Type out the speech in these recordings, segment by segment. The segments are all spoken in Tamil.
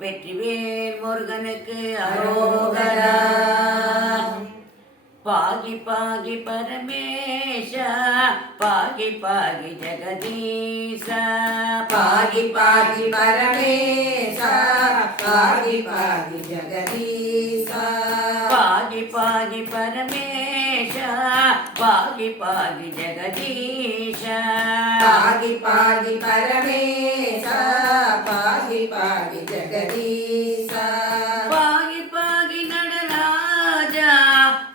வெற்றிவேல் முருகனுக்கு அரோகரா. பாகி பாகி பரமேஷா, பாகி பாகி ஜெகதீஷா. பாகி பாகி பரமேஷா, பாகி பாகி ஜெகதீஷா. பாகி பாகி பரமேஷா, பாகி பாகி ஜெகதீஷா. பாகி பாகி பரமேஷா, பாகி பாகி ஜெகதீஷா. பாகி பாகி நடராஜா,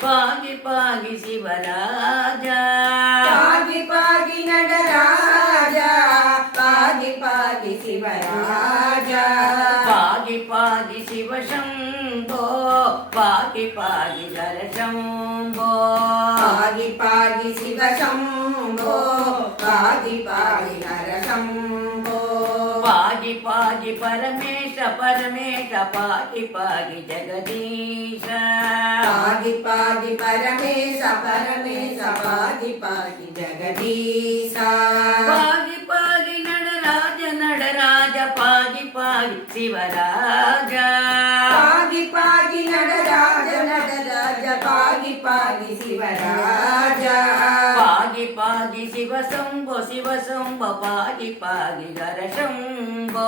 பாகி பாகி சிவராஜா. பாகி பாகி நடராஜா, பாகி பாகி சிவராஜா. பாகி பாகி சிவசம்போ, பாகி பாகி ஜலசம்போ. பாகி பாகி சிவசம்போ, பாகி பாகி ஹரசம்போ. பாகி பாகி பரமேஷ பரமேஷ, பாகி பாகி ஜெகதீஷ. பாகி பாகி பரமேஷ பரமேஷ, பாகி பாகி ஜெகதீஷா. பாகி பாகி நடராஜ நடராஜ, பாகி பாகி சிவராஜா. பாகி பாகி நடராஜ நடராஜ, பாகி பாகி சிவராஜா. பாகி பாகி சிவசம்போ சிவசம்போ, பாகி பாகி ஹரசம்போ.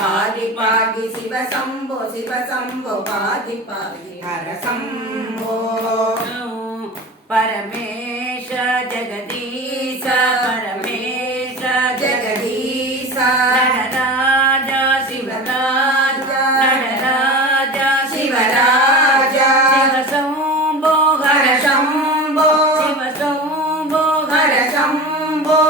பாகி பாகி சிவசம்போ சிவசம்போ, பாகி பாகி ஹரசம்போ. பரமேஷ ஜெகதீஷ, பரமேஷ ஜெகதீஷா. நடராஜா சிவராஜா, நடராஜா சிவராஜா. சிவசம்போ ஹரசம்போ, சிவசம்போ ஹரசம்போ.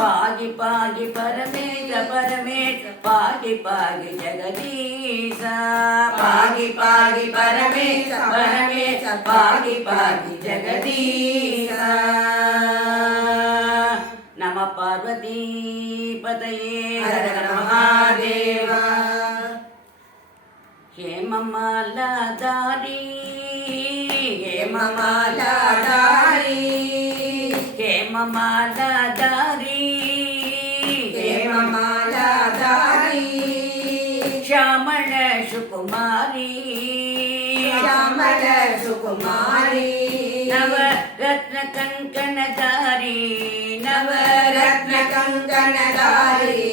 பாகி பாகி பரமேஷ பரமேஷ, பாகி பாகி ஜெகதீஷ. பாகி பாகி பரமேஷ பரமேஷ, பாகி பாகி ஜெகதீஷா. நம பார்வதி பதயே ஹர ஹர மகாதேவா. ஹேமமாலாதாரி, ஹேமமாலாதாரி, ஹேமமாலாதாரி, ஹேமமாலாதாரி. ಶ್ಯಾಮಳ ಸುಕುಮಾರಿ, ಶ್ಯಾಮಲ ಸುಕುಮಾರಿ. ನವರತ್ನ ಕಂಕಣಧಾರಿ, ನವರತ್ನ ಕಂಕಣಧಾರಿ,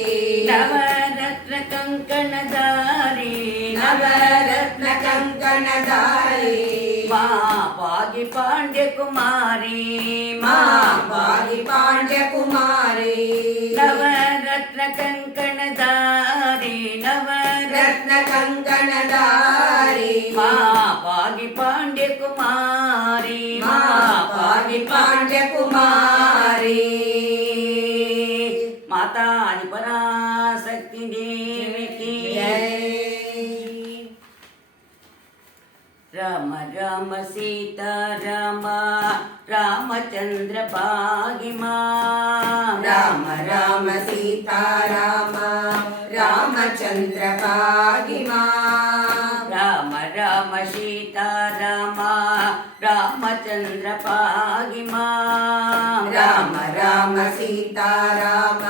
ನವರತ್ನ ಕಂಕಣಧಾರಿ. ನವರತ್ನ ಕಂಕಣಧಾರಿ. ಮಾ ಪಾಗಿ ಪಾಂಡ್ಯ ಕುಮಾರಿ, ಮಾ ಪಾಗಿ ಪಾಂಡ್ಯ ಕುಮಾರಿ. ನವರತ್ನ ಕಂಕಣಧಾರಿ, ರತ್ನ ಕಂಕಣಧಾರಿ. ಮಾ ಪಾಗಿ ಪಾಂಡ್ಯ ಕುಮಾರಿ, ಮಾ ಪಾಗಿ ಪಾಂಡ್ಯ ಕುಮಾರಿ. ಮಾತಾ ಪರಾಶಕ್ತಿ ದೇವಿಗೆ ಜೈ. ರಾಮ ರಾಮ ಸೀತಾ ರಾಮ, ರಾಮಚಂದ್ರ ಭಾಗಿಮಾ. ರಾಮ ರಾಮ ಸೀತಾ ರಾಮ, ರಾಮಚಂದ್ರ ಭಾಗಿಮಾ. ರಾಮ ರಾಮ ಸೀತಾ ರಾಮ, ರಾಮಚಂದ್ರ ಭಾಗಿಮಾ. ರಾಮ ರಾಮ ಸೀತಾ ರಾಮ,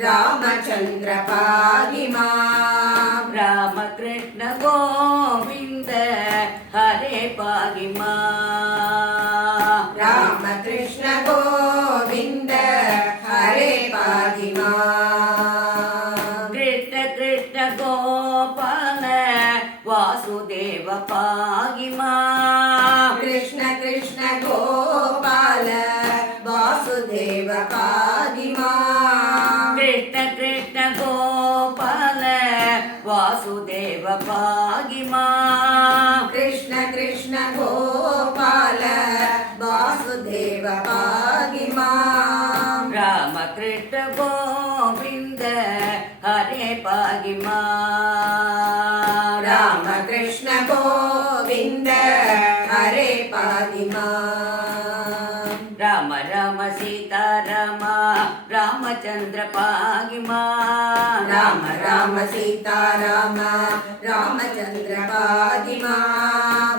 ರಾಮಚಂದ್ರ ಭಾಗಿಮಾ. ರಾಮ ಕೃಷ್ಣ ಗೋವಿಂದ ಹರೇ ಭಾಗಿಮಾ. ರಾಮ ಕೃಷ್ಣ ಗೋವಿಂದ ಹರೇ ಭಾಗಿಮಾ. ಕೃಷ್ಣ ಕೃಷ್ಣ ಗೋಪಾಲ ವಾಸುದೇವ ಭಾಗಿಮಾ. ಕೃಷ್ಣ ಕೃಷ್ಣ ಗೋಪಾಲ ವಾಸುದೇವ ಭಾಗಿಮಾ. ಕೃಷ್ಣ ಕೃಷ್ಣ ಗೋಪಾಲ ವಾಸುದೇವ ಭಾಗಿಮಾ. ಕೃಷ್ಣ ಕೃಷ್ಣ ಗೋಪಾಲ ವಾಸುದೇವ ಭಾಗಿಮಾ. ರಾಮ ಕೃಷ್ಣ ಗೋವಿಂದ ಹರೇ ಭಾಗಿಮಾ. ರಾಮ ಕೃಷ್ಣ ಗೋವಿಂದ ಹರೇ ಭಾಗಿಮಾ. ರಾಮ ರಾಮ ಸೀತಾ ರಾಮ, ರಾಮಚಂದ್ರ ಭಾಗಿಮಾ. ರಾಮ ರಾಮ ಸೀತಾ ರಾಮ, ರಾಮಚಂದ್ರ ಭಾಗಿಮಾ.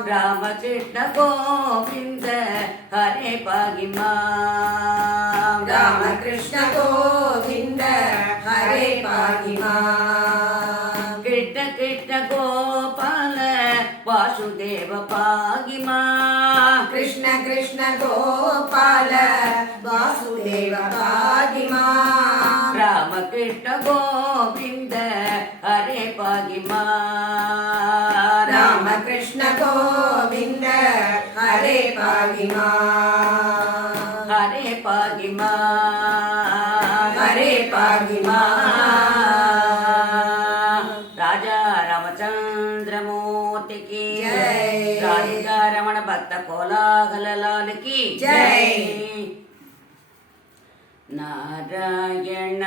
ರಾಮಕೃಷ್ಣ ಗೋವಿಂದ ಹರೇ ಭಾಗಿಮಾ. ರಾಮಕೃಷ್ಣ ಗೋವಿಂದ ಹರೇ ಭಾಗಿಮಾ. कृष्ण गोपाल वासुदेव पाहि मां कृष्ण कृष्ण गोपाल वासुदेव पाहि मां राम कृष्ण गोविंद हरे पाहि मां राम कृष्ण गोविंद हरे पाहि मां हरे पाहि मां हरे पाहि मां राजा रामचंद्र मूर्ति की जय। राधिका रमण भक्त कोलाहल लाल की जय। नारायण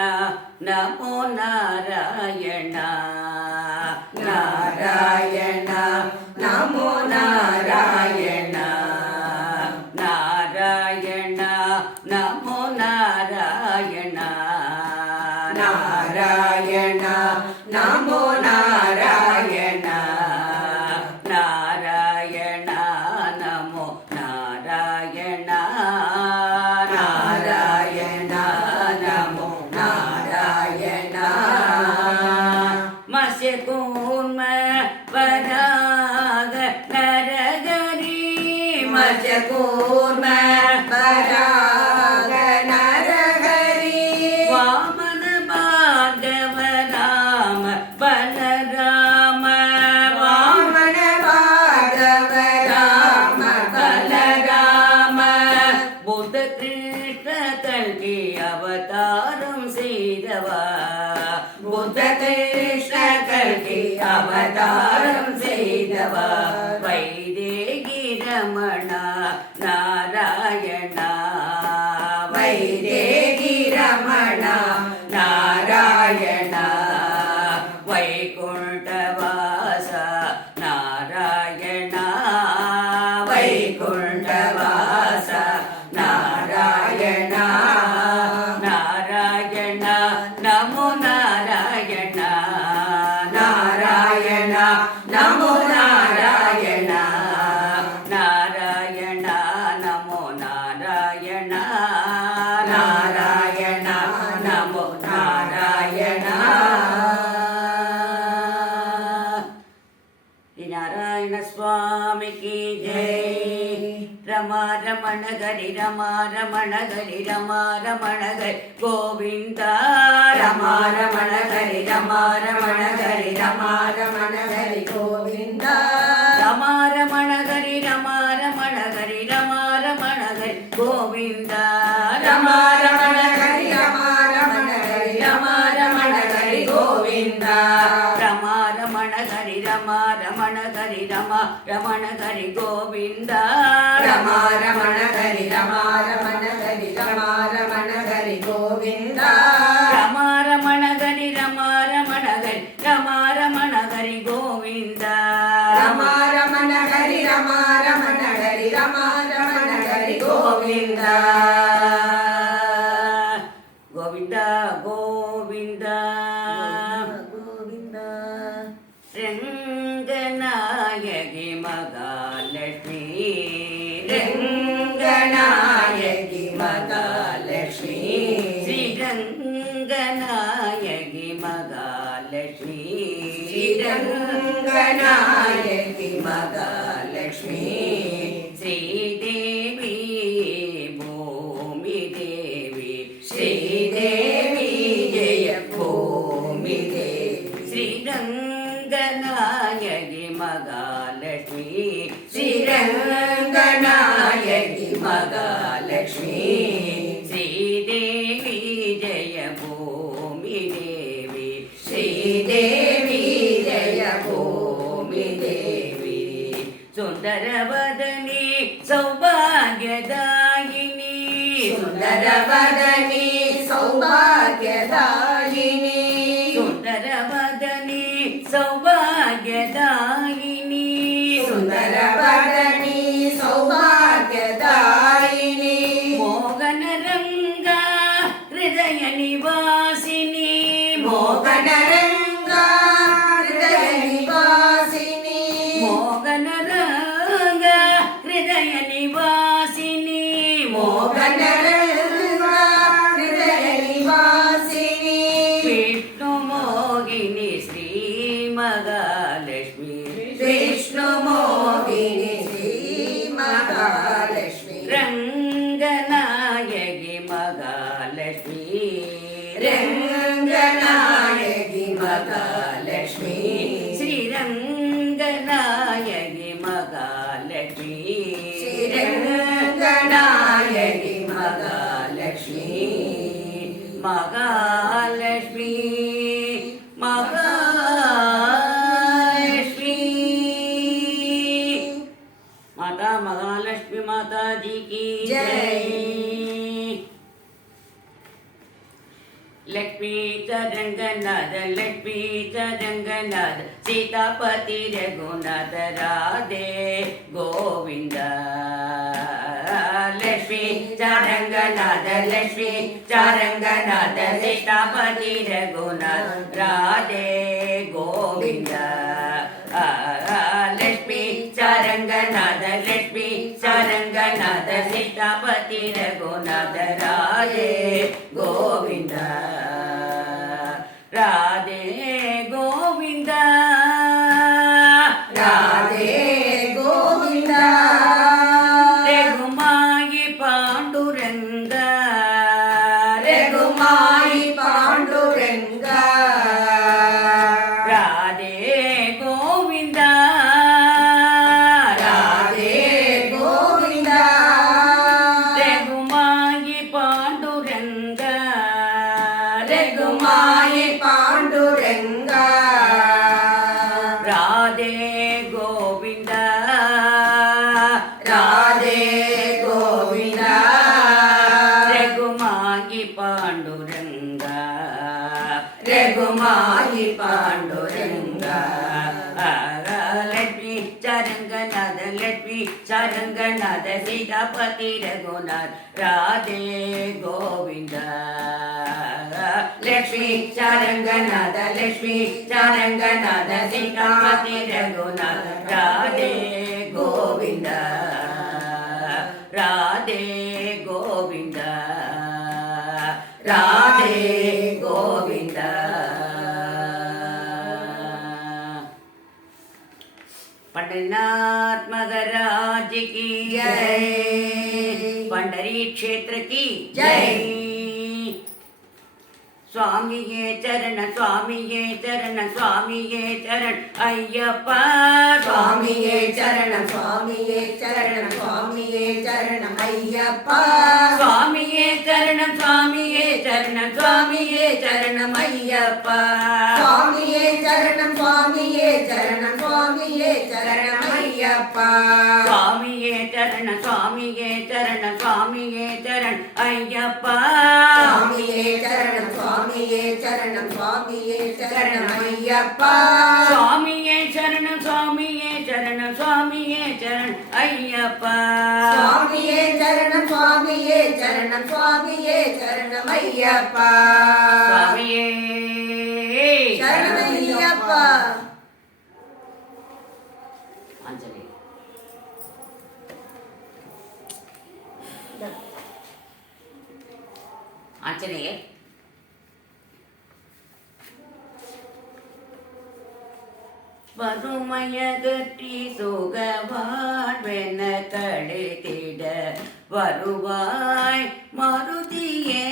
नमो नारायण नारायण नमो नारायण नारायण नमो नारायण नारायण नमो नारायण नारायण नमो नारायण नारायण नमो नारायण मत्स्य कूर्म वराग नरगरी मत्स्य कूर्म वराग नरहरि वामन भार्गव राम बलराम वामन भार्गव राम बलराम बुद्ध कृष्ण कल्कि अवतारं செய்தவா बुद्ध कृष्ण कल्कि अवतारं செய்தவா वैदेही रमण नारायण वैदेही रमण नारायण वैकुण्ठवास नारायण वैकुण्ठवास नारायण नारायण नमो नारायण नारायण नमो नारायण नारायण नमो नारायण नारायण नमो नारायण नारायण स्वामी की जय रमा रमण गरि रमा रमण गरि रमा रमण गरि गोविंद रमा रमण हरि रमा रमण हरि रमा रमण हरि गोविन्द रमा रमण गरि रमा रमण गरि रमा रमण गरि गोविंद रमा रमण हरि रमा रमण हरि रमा रमण हरि गोविन्द रमा रमण गरि रमा रमण गरि रमा रमण गरि गोविंद रमा रमण हरि रमा रमण हरि रमा रमण हरि गोविन्द रमा रमण गरि रमा रमण गरि रमा रमण गरि गोविंद रमा रमण हरि रमा रमण हरि रमा रमण हरि गोविन्द गोविंद गोविंद गोविन्द रंगनायकि महालक्ष्मी रङ्गनायकि महालक्ष्मी श्रीरङ्गनायकि महालक्ष्मी श्रीरङ्गनायकि महालक्ष्मी श्रीदेवी भूमि देवी श्रीदेवी जय भूमि देवी श्रीरङ्गनायकि महालक्ष्मी श्रीरङ्गनायकि महालक्ष्मी श्रीदेवी जय भूमि देवी श्रीदेवी जय भूमि देवी सुन्दरवदनी सौभाग्यदायिनी सुन्दरवदनी सौभाग्यदायिनी सुन्दरवदनी सौभाग्यदायिनी सुन्दरवदनी सौभाग्यदायिनी मोहनरङ्गा हृदय निवासिनी मोहनरङ्गा हृदय निवासिनी मोहनरङ्गा हृदय निवासिनी मोहनरङ्गा हृदय निवासिनी विष्णुमोहिनी श्रीमगा विष्णु मोहिनी श्री महालक्ष्मी रंगनायकी महालक्ष्मी रंगनायकी महालक्ष्मी श्रीरंगनायकी महालक्ष्मी श्रीरंगनायकी महालक्ष्मी महालक्ष्मी महालक्ष्मी माता महालक्ष्मी माता जी की जय। लक्ष्मी च रंगनाथ लक्ष्मी च रंगनाथ सीतापति रघुनाथ राधे गोविंद लक्ष्मी च रंगनाथ लक्ष्मी च रंगनाथ सीतापति रघुनाथ राधे गोविंद लक्ष्मी च रंगनाथ लक्ष्मी च रंगनाथ सीतापति रघुनाथ राधे गोविंद राधे गोविंद राधे गोविंद रघुमाई पांडुरंग रघुमाई पांडुरंग राधे गोविंद राधे गोविंद रघुमाई पांडुरंग रघुमाई पांडुरंग राधे गोविंद राधे गोविंद रघुमाई पांडुरंग रघुमाई पांडुरंग लक्ष्मी चरंगनाथ लक्ष्मी चरंगनाथ सीतापति रघुनाथ राधे गोविंद लक्ष्मी चरंगनाथ लक्ष्मी चरंगनाथ सीतापति रघुनाथ राधे गोविंद राधे गोविंद राधे गोविंद। पंढरीनाथ महाराज की जय। पंढरी क्षेत्र की जय। स्वामी ये चरण स्वामी ये चरण स्वामी ये चरण अय्यप्पा स्वामी ये चरण स्वामी ये चरण स्वामी ये चरण अय्यप्पा स्वामी ये चरण स्वामी ये चरण स्वामी ये चरण अय्यप्पा स्वामी ये चरण स्वामी ये चरण स्वामी ये चरण अय्यप्पा स्वामी ये चरण स्वामी ये चरण स्वामी ये चरण अय्यप्पा स्वामी ये चरण स्वामी ये चरण स्वामी ये चरण अय्यप्पा स्वामी ये चरण स्वामी ये चरण स्वामी ये चरण अय्यप्पा स्वामी ये चरण स्वामी ये चरण स्वामी ये चरण अय्यप्पा स्वामी ये शरण अय्यप्पा। आंजनेय आंजनेय வறுமையகற்றி சுக வாழ்வென கழித்திட வருவாய் மருதியே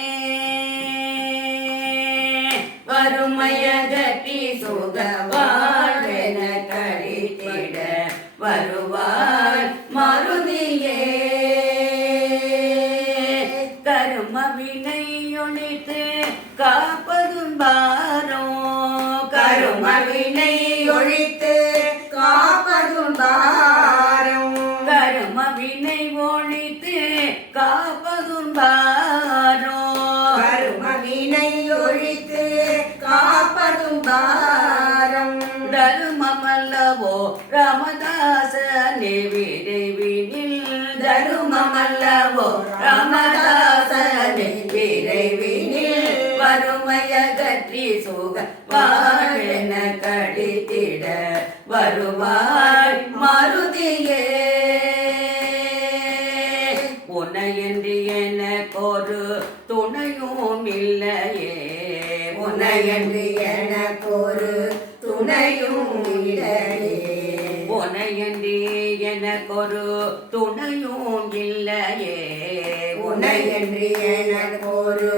வறுமையகற்றி சுக வாழ்வென கழித்திட வருவாய் மருதியே கரும வினை ஒழித்து காப்பதும்பாரோ கரும வினை ஒழித்து காப்பதும்பாரம் கரும வினை ஒழித்து காப்பதும்பாரோ கரும வினை ஒழித்து காப்பதும்பாரம் தருமமல்லவோ ராமதாச விரைவினில் தருமமல்லவோ ராமதாச விரைவினில் வறுமையகற்றி சுக வாழ்வென கழித்திட வருவாய் மருதியே உனையன்றி எனக்கொரு துணையும் இல்லையே உனையன்று எனக்கொரு துணையும் இல்லையே எனக்கொரு துணையும் இல்லையே உன்னையன்றி எனக்கொரு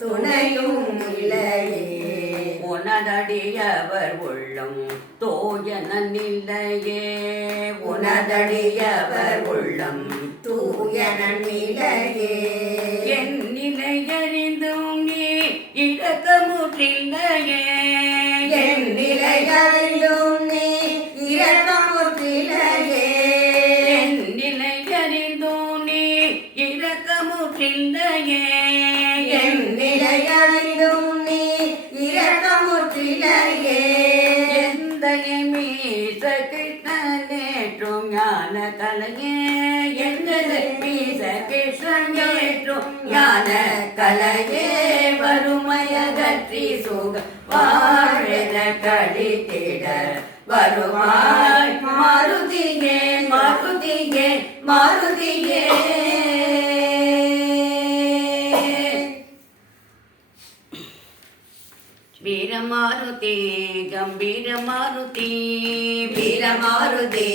துணையும் இல்லையே உனதடியவர் உள்ளம் தோயனன் இல்லையே உனதடியவர் உள்ளம் தூயனன் இல்லையே என் நிலை அறிந்தும் நீ இரக்கமுற்றில்லையே என் நிலை அறிந்தும் நீ இரக்கமுற்றில்லையே என் நிலை அறிந்தும் நீ இரக்கமுற்றில்லையே என் நிலை அறிந்தும் நீ இரக்கமுற்றில்லையே எந்த மீச கிருஷ்ணனேற்றும் ஞான கலையே எந்தது மீச கிருஷ்ணனேற்றும் ஞான கலையே வறுமையகற்றி சுக வாழ்வென கழித்திட வருமாய் மாருதியே மாருதியே மாருதியே வீரமாருதி கம்பீர மாருதி வீரமாருதி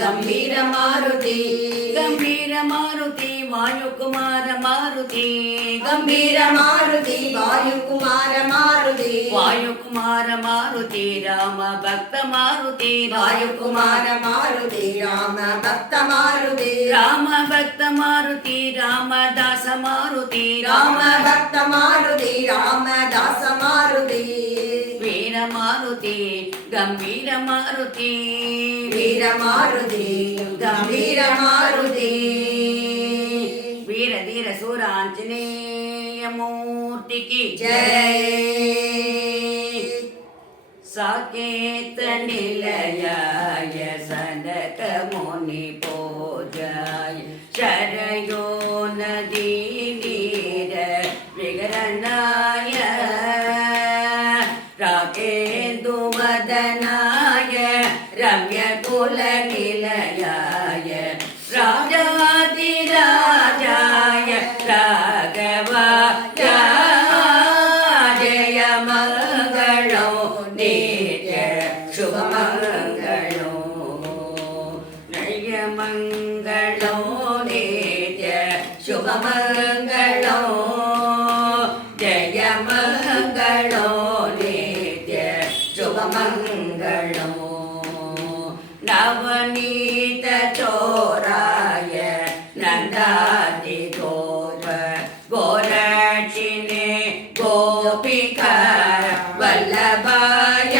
கம்பீர மாருதி ಗಂಭೀರ ಮಾರುತಿ ವಾಯುಕುಮಾರ ಮಾರುತಿ ಗಂಭೀರ ಮಾರುತಿ ವಾಯುಕುಮಾರ ಮಾರುತಿ ವಾಯುಕುಮಾರ ಮಾರುತಿ ರಾಮ ಭಕ್ತ ಮಾರುತಿ ವಾಯುಕುಮಾರ ಮಾರುತಿ ರಾಮ ಭಕ್ತ ಮಾರುತಿ ರಾಮ ಭಕ್ತ ಮಾರುತಿ ರಾಮದಾಸ ಮಾರುತಿ ರಾಮ ಭಕ್ತ ಮಾರುತಿ ರಾಮದಾಸ ಮಾರುತಿ ವೀರ ಮಾರುತಿ ಗಂಭೀರ ಮಾರುತಿ ವೀರ ಮಾರುತಿ ಗಂಭೀರ ಮಾರುತಿ ವೀರ ಧೀರ ಸೂರ ಆಂಜನೇಯ ಮೂರ್ತಿಗೆ ಜಯ ಸಾಕೇತ ನಿಲಯಾಯ ಸನಕ ಮುನಿ ಪೂಜಾಯ ಶರಯೋ ನದಿ ನೀರ ವಿಗರಣಾಯ ರಾಕೇಂದು ಮದನಾಯ ರಮ್ಯ ಕುಲ ನಿಲಯಾಯ ರಾಜಾಧಿರಾಜಾಯ ರಾಘವಾಯ ಜಯ ಮಂಗಳೋ ನಿತ್ಯ ಶುಭ ಮಂಗಳೋ ನಯ ಮಂಗಳೋ ನಿತ್ಯ ಶುಭ ಮಂಗಳೋ ಜಯ ಮಂಗಳೋ ನಿತ್ಯ ಶುಭ ಮಂಗಳೋ ನವನೀತ ಚೋರಾಯ ನಂದಾದಿ ಗೋಪ ಗೋರಕ್ಷಿಣೆ ಗೋಪಿಕಾ ವಲ್ಲಭಾಯ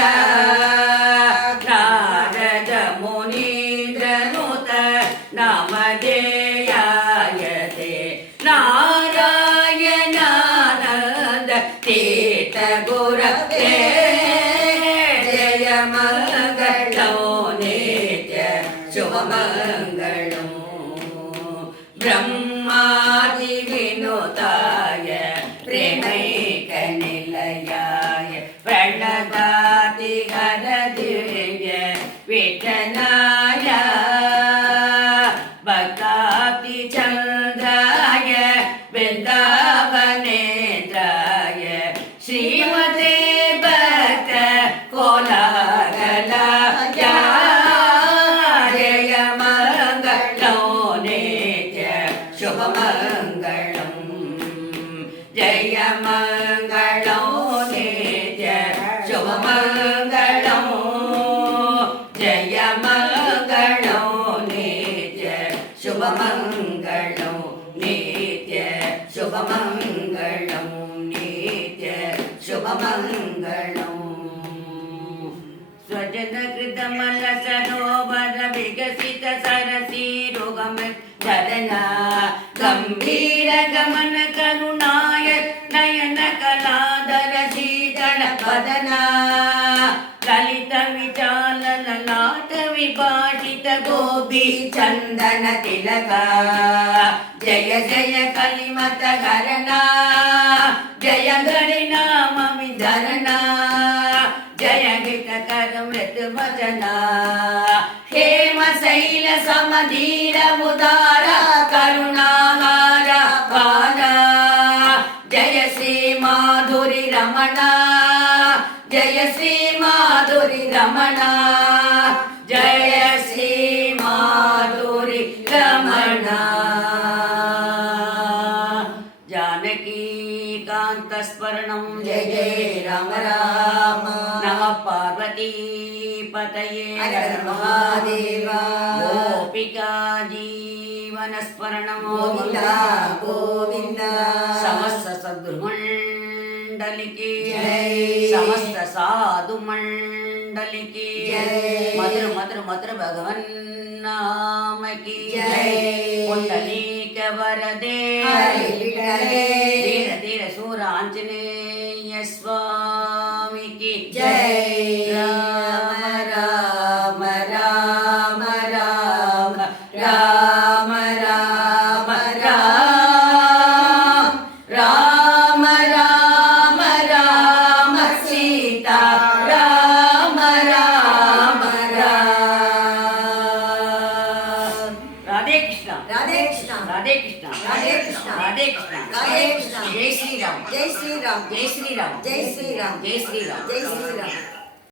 ನಾರದ ಮುನೀಂದ್ರನುತ ನಾಮಧೇಯಾಯತೆ ನಾರಾಯಣಾನಂದ ತೀರ್ಥ ಗುರವೇ ಜಯ ಮಂಗಳೋ ನಿತ್ಯ ಶುಭ ಮಂಗಳೋ ಬ್ರಹ್ಮಾದಿ ವಿನುತಾಯ ಪ್ರೇಮೈಕ ನಿಲಯಾಯ ಪ್ರಣದಾತಿ ಹರದಿವ್ಯ ವಿಠಲಾಯ ಭಕ್ತಾತಿ ಚಂದ್ರಾಯ ವೃಂದಾವನೇಂದ್ರಾಯ ಶ್ರೀಮತೆ ಭಕ್ತ ಕೋಲಾಗಲಾಯ ಜಯ ಮಂಗಳೋ ನಿತ್ಯ ಶುಭ ಮಂಗಳಂ ಜಯ ಮಂಗಳೋ ನಿತ್ಯ ಶುಭ ಮಂಗಳೋ ಜಯ ಮಂಗಳೋ ನಿತ್ಯ ಶುಭ ಮಂಗಳೋ ನಿತ್ಯ ಶುಭ ಮಂಗಳೋ ನಿತ್ಯ ಶುಭ ಮಂಗಳೋ ಸ್ವಜನ ಕೃತ ಮಲ ಸರೋವರ ವಿಕಸಿತ ಸರಸೀರುಗಮ ಧರಣ ಗಂಭೀರ ಗಮನ ಕರುಣಾಯ ನಯನ ಕಲಾಧರ ಶೀತಳ ವದನ ಲಲಿತ ವಿಚಾಲ ಲಲಾಟ ವಿಭಾಷಿತ ಗೋಪಿ ಚಂದನ ತಿಲಕ ಜಯ ಜಯ ಕಲಿಮತ ಹರಣ ಜಯ ಗಣಿ ನಾಮ ವಿಧರಣ ಜಯ ಹಿತಕರ ಮೃತ ವಚನ ಹೇಮ ಶೈಲ ಸಮಧೀರ ಉದಾರ ಕರುಣಾಹಾರ ಪಾರ ಜಯ ಶ್ರೀ ಮಾಧುರಿ ರಮಣ ಜಯ ಶ್ರೀ ಮಾಧುರಿ ರಮಣ ಜಯ ಶ್ರೀ ಮಾಧುರಿ స్మరణం జయ జయ రామ రామ నమః పార్వతీ పతయే హర హర మహాదేవ గోపికా జీవన స్మరణం గోవింద గోవింద సమస్త సద్గురుమండలికి జై సమస్త సాధు మండలికి జై మధుర మధుర మధుర భగవన్ నామకి జై పుండలీక వరదే హరి విఠలే ధీర ధీర శూర ఆంజనేయ స్వామికి జై రామ రామ రామ రామ రామ రామ రామ రామ రామ సీతా రామ రామ రాధే కృష్ణ రాధే కృష్ణ రాధే కృష్ణ రాధే కృష్ణ రాధే కృష్ణ రాధే కృష్ణ జై శ్రీరామ్ జై శ్రీరామ్ జై శ్రీరామ్ జై శ్రీరామ్ జై శ్రీరామ్ జై శ్రీరామ్